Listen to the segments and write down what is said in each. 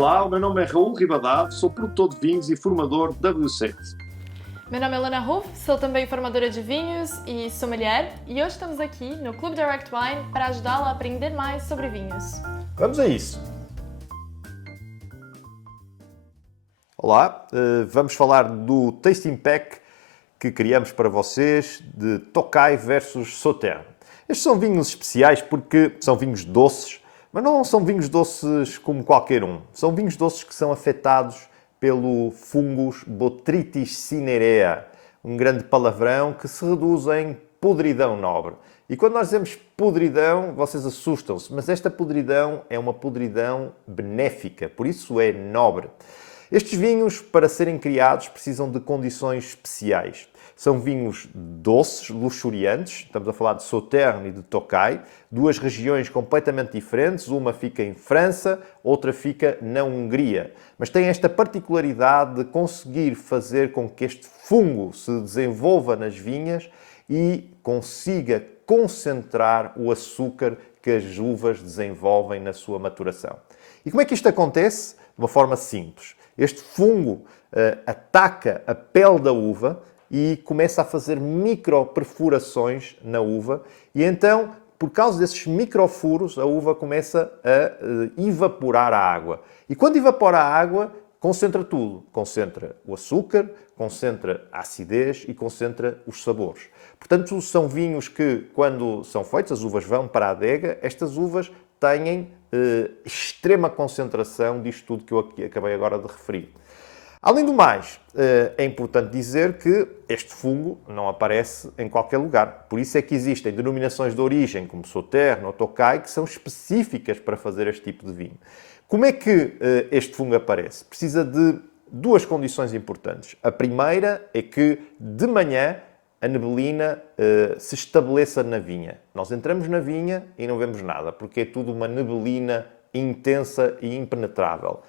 Olá, o meu nome é Raul Ribadave, sou produtor de vinhos e formador W7. Meu nome é Lana Ruff, sou também formadora de vinhos e sommelier, e hoje estamos aqui no Clube Direct Wine para ajudá-la a aprender mais sobre vinhos. Vamos a isso! Olá, vamos falar do Tasting Pack que criamos para vocês de Tokai versus Sauternes. Estes são vinhos especiais porque são vinhos doces, mas não são vinhos doces como qualquer um. São vinhos doces que são afetados pelo fungus Botrytis cinerea, um grande palavrão que se reduz em podridão nobre. E quando nós dizemos podridão, vocês assustam-se, mas esta podridão é uma podridão benéfica, por isso é nobre. Estes vinhos, para serem criados, precisam de condições especiais. São vinhos doces, luxuriantes, estamos a falar de Sauternes e de Tokai, duas regiões completamente diferentes, uma fica em França, outra fica na Hungria. Mas têm esta particularidade de conseguir fazer com que este fungo se desenvolva nas vinhas e consiga concentrar o açúcar que as uvas desenvolvem na sua maturação. E como é que isto acontece? De uma forma simples. Este fungo ataca a pele da uva e começa a fazer microperfurações na uva e então, por causa desses microfuros, a uva começa a evaporar a água. E quando evapora a água, concentra tudo. Concentra o açúcar, concentra a acidez e concentra os sabores. Portanto, são vinhos que, quando são feitos, as uvas vão para a adega, estas uvas têm extrema concentração disto tudo que eu aqui acabei agora de referir. Além do mais, é importante dizer que este fungo não aparece em qualquer lugar. Por isso é que existem denominações de origem, como Sauternes ou Tokai, que são específicas para fazer este tipo de vinho. Como é que este fungo aparece? Precisa de duas condições importantes. A primeira é que, de manhã, a neblina se estabeleça na vinha. Nós entramos na vinha e não vemos nada, porque é tudo uma neblina intensa e impenetrável.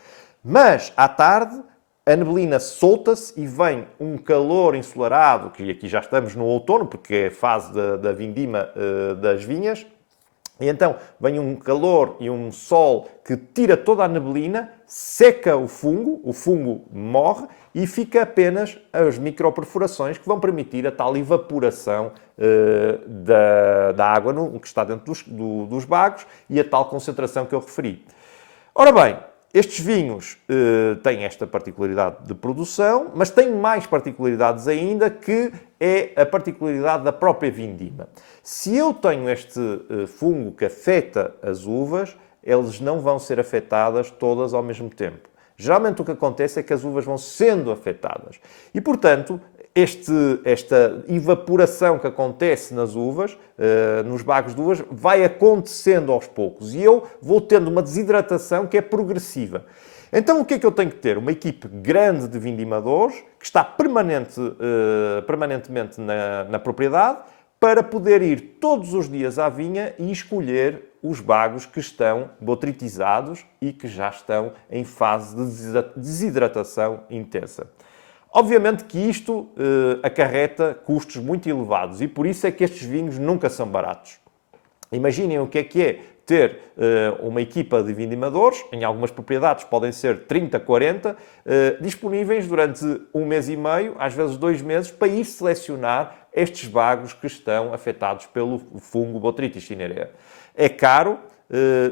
Mas, à tarde, a neblina solta-se e vem um calor ensolarado, que aqui já estamos no outono, porque é a fase da vindima das vinhas, e então vem um calor e um sol que tira toda a neblina, seca o fungo morre e fica apenas as microperfurações que vão permitir a tal evaporação da água que está dentro dos bagos e a tal concentração que eu referi. Ora bem, estes vinhos têm esta particularidade de produção, mas têm mais particularidades ainda, que é a particularidade da própria vindima. Se eu tenho este fungo que afeta as uvas, elas não vão ser afetadas todas ao mesmo tempo. Geralmente o que acontece é que as uvas vão sendo afetadas. E, portanto, esta evaporação que acontece nas uvas, nos bagos de uvas, vai acontecendo aos poucos. E eu vou tendo uma desidratação que é progressiva. Então, o que é que eu tenho que ter? Uma equipe grande de vindimadores, que está permanentemente na propriedade, para poder ir todos os dias à vinha e escolher os bagos que estão botritizados e que já estão em fase de desidratação intensa. Obviamente que isto acarreta custos muito elevados e por isso é que estes vinhos nunca são baratos. Imaginem o que é ter uma equipa de vindimadores, em algumas propriedades podem ser 30, 40, disponíveis durante 1 mês e meio, às vezes 2 meses, para ir selecionar estes bagos que estão afetados pelo fungo Botrytis cinerea. É caro,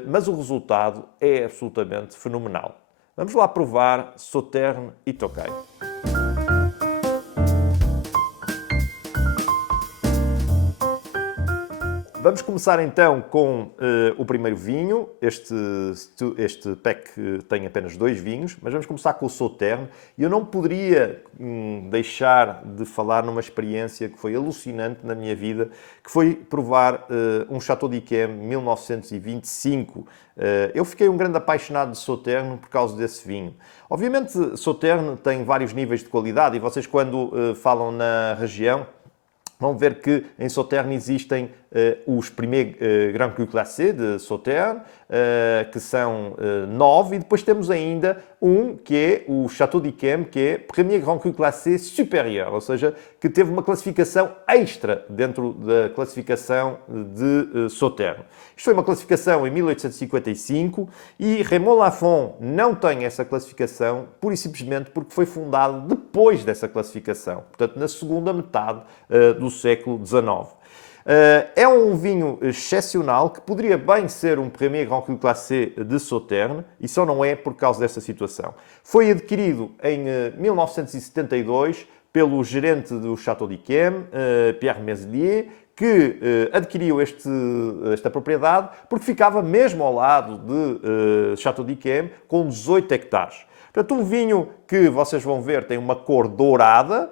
mas o resultado é absolutamente fenomenal. Vamos lá provar Sauternes e Tokai. Vamos começar então com o primeiro vinho. Este pack tem apenas 2 vinhos, mas vamos começar com o Sauternes. E eu não poderia deixar de falar numa experiência que foi alucinante na minha vida, que foi provar um Château d'Yquem 1925. Eu fiquei um grande apaixonado de Sauternes por causa desse vinho. Obviamente, Sauternes tem vários níveis de qualidade e vocês, quando falam na região, vão ver que em Sauternes existem os Premier Grand Cru Classé de Sauternes, que são 9, e depois temos ainda um que é o Château d'Yquem, que é Premier Grand Cru Classé Supérieur, ou seja, que teve uma classificação extra dentro da classificação de Sauternes. Isto foi uma classificação em 1855 e Raymond Lafon não tem essa classificação pura e simplesmente porque foi fundado depois dessa classificação, portanto na segunda metade do século XIX. É um vinho excepcional que poderia bem ser um Premier Grand Cru Classé de Sauternes e só não é por causa desta situação. Foi adquirido em 1972 pelo gerente do Château d'Yquem, Pierre Meslier, que adquiriu esta propriedade porque ficava mesmo ao lado de Château d'Yquem com 18 hectares. Portanto, um vinho que vocês vão ver tem uma cor dourada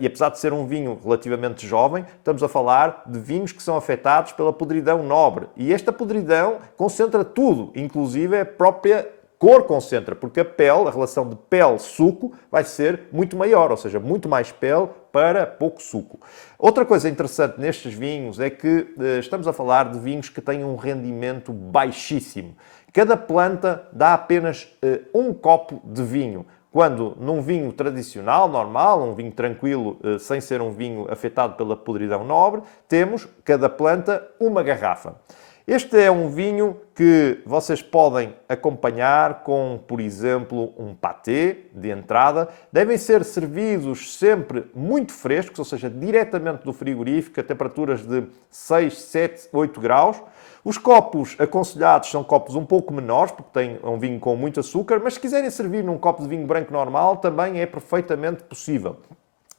e apesar de ser um vinho relativamente jovem, estamos a falar de vinhos que são afetados pela podridão nobre. E esta podridão concentra tudo, inclusive a própria cor concentra, porque a pele, a relação de pele-suco vai ser muito maior, ou seja, muito mais pele para pouco suco. Outra coisa interessante nestes vinhos é que estamos a falar de vinhos que têm um rendimento baixíssimo. Cada planta dá apenas um copo de vinho, quando num vinho tradicional, normal, um vinho tranquilo, sem ser um vinho afetado pela podridão nobre, temos, cada planta, uma garrafa. Este é um vinho que vocês podem acompanhar com, por exemplo, um pâté de entrada. Devem ser servidos sempre muito frescos, ou seja, diretamente do frigorífico, a temperaturas de 6, 7, 8 graus. Os copos aconselhados são copos um pouco menores, porque tem um vinho com muito açúcar, mas se quiserem servir num copo de vinho branco normal, também é perfeitamente possível.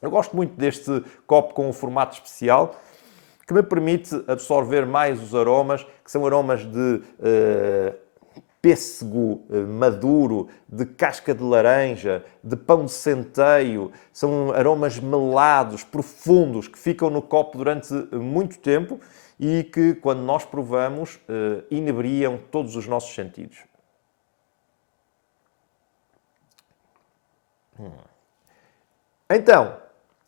Eu gosto muito deste copo com um formato especial, que me permite absorver mais os aromas, que são aromas de pêssego maduro, de casca de laranja, de pão de centeio. São aromas melados, profundos, que ficam no copo durante muito tempo e que, quando nós provamos, inebriam todos os nossos sentidos. Então,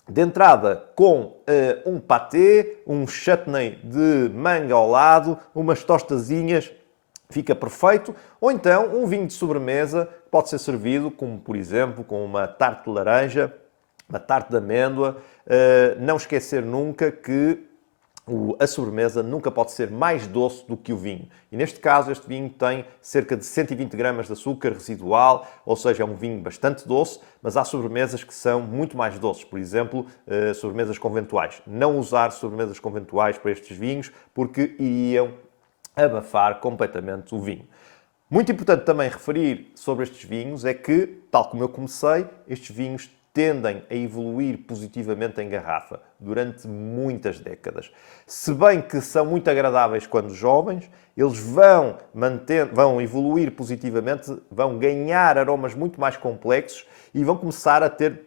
de entrada, com um pâté, um chutney de manga ao lado, umas tostazinhas, fica perfeito. Ou então, um vinho de sobremesa, que pode ser servido, como por exemplo, com uma tarte de laranja, uma tarte de amêndoa. Não esquecer nunca que a sobremesa nunca pode ser mais doce do que o vinho. E neste caso, este vinho tem cerca de 120 gramas de açúcar residual, ou seja, é um vinho bastante doce, mas há sobremesas que são muito mais doces. Por exemplo, sobremesas conventuais. Não usar sobremesas conventuais para estes vinhos, porque iriam abafar completamente o vinho. Muito importante também referir sobre estes vinhos é que, tal como eu comecei, estes vinhos tendem a evoluir positivamente em garrafa durante muitas décadas. Se bem que são muito agradáveis quando jovens, eles vão evoluir positivamente, vão ganhar aromas muito mais complexos e vão começar a ter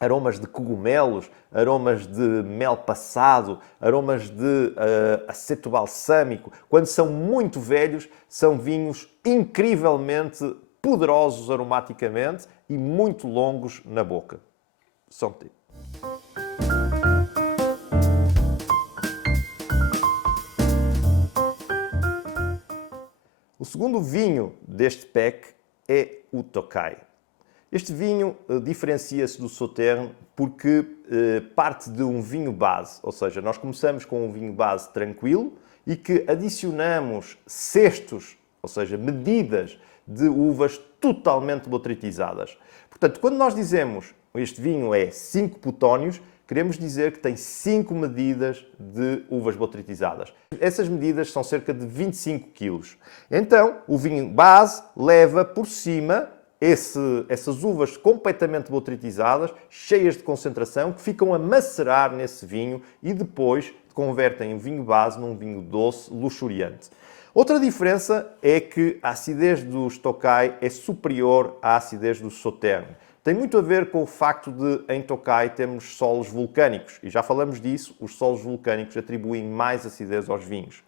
aromas de cogumelos, aromas de mel passado, aromas de aceto balsâmico. Quando são muito velhos, são vinhos incrivelmente poderosos aromaticamente e muito longos na boca. Santé. O segundo vinho deste pack é o Tokai. Este vinho diferencia-se do Sauternes porque parte de um vinho base, ou seja, nós começamos com um vinho base tranquilo e que adicionamos cestos, ou seja, medidas de uvas totalmente botritizadas. Portanto, quando nós dizemos este vinho é 5 plutónios, queremos dizer que tem 5 medidas de uvas botritizadas. Essas medidas são cerca de 25 kg. Então, o vinho base leva por cima essas uvas completamente botritizadas, cheias de concentração, que ficam a macerar nesse vinho e depois convertem o vinho base num vinho doce, luxuriante. Outra diferença é que a acidez dos Tokai é superior à acidez do Sauternes. Tem muito a ver com o facto de, em Tokai, termos solos vulcânicos. E já falamos disso, os solos vulcânicos atribuem mais acidez aos vinhos.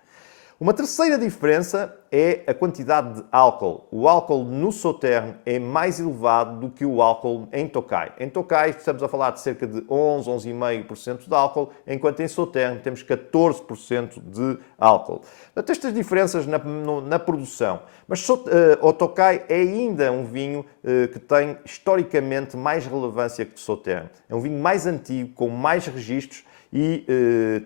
Uma terceira diferença é a quantidade de álcool. O álcool no Sauternes é mais elevado do que o álcool em Tokai. Em Tokai estamos a falar de cerca de 11,5% de álcool, enquanto em Sauternes temos 14% de álcool. Portanto, estas diferenças na produção. Mas o Tokai é ainda um vinho que tem historicamente mais relevância que o Sauternes. É um vinho mais antigo, com mais registros, e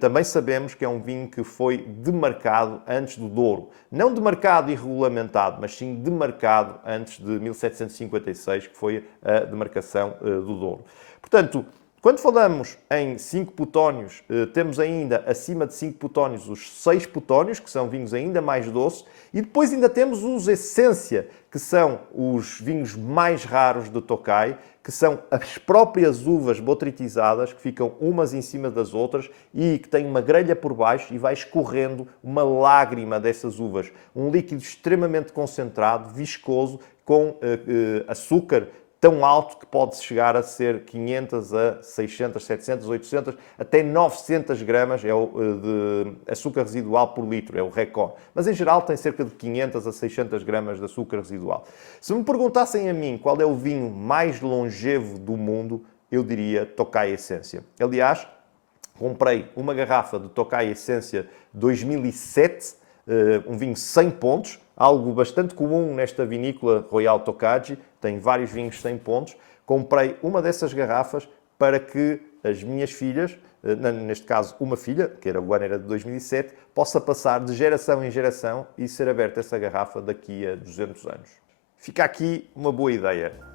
também sabemos que é um vinho que foi demarcado antes do Douro. Não demarcado e regulamentado, mas sim demarcado antes de 1756, que foi a demarcação do Douro. Portanto, quando falamos em 5 putónios, temos ainda acima de 5 putónios os 6 putónios, que são vinhos ainda mais doces, e depois ainda temos os Essência, que são os vinhos mais raros de Tokai, que são as próprias uvas botritizadas, que ficam umas em cima das outras e que têm uma grelha por baixo e vai escorrendo uma lágrima dessas uvas. Um líquido extremamente concentrado, viscoso, com açúcar tão alto que pode chegar a ser 500 a 600, 700, 800, até 900 gramas é o de açúcar residual por litro, é o Recon. Mas em geral tem cerca de 500 a 600 gramas de açúcar residual. Se me perguntassem a mim qual é o vinho mais longevo do mundo, eu diria Tokai Essência. Aliás, comprei uma garrafa de Tokai Essência 2007, um vinho 100 pontos, algo bastante comum nesta vinícola Royal Tokaji, tem vários vinhos 100 pontos. Comprei uma dessas garrafas para que as minhas filhas, neste caso uma filha, que o ano era de 2007, possa passar de geração em geração e ser aberta essa garrafa daqui a 200 anos. Fica aqui uma boa ideia.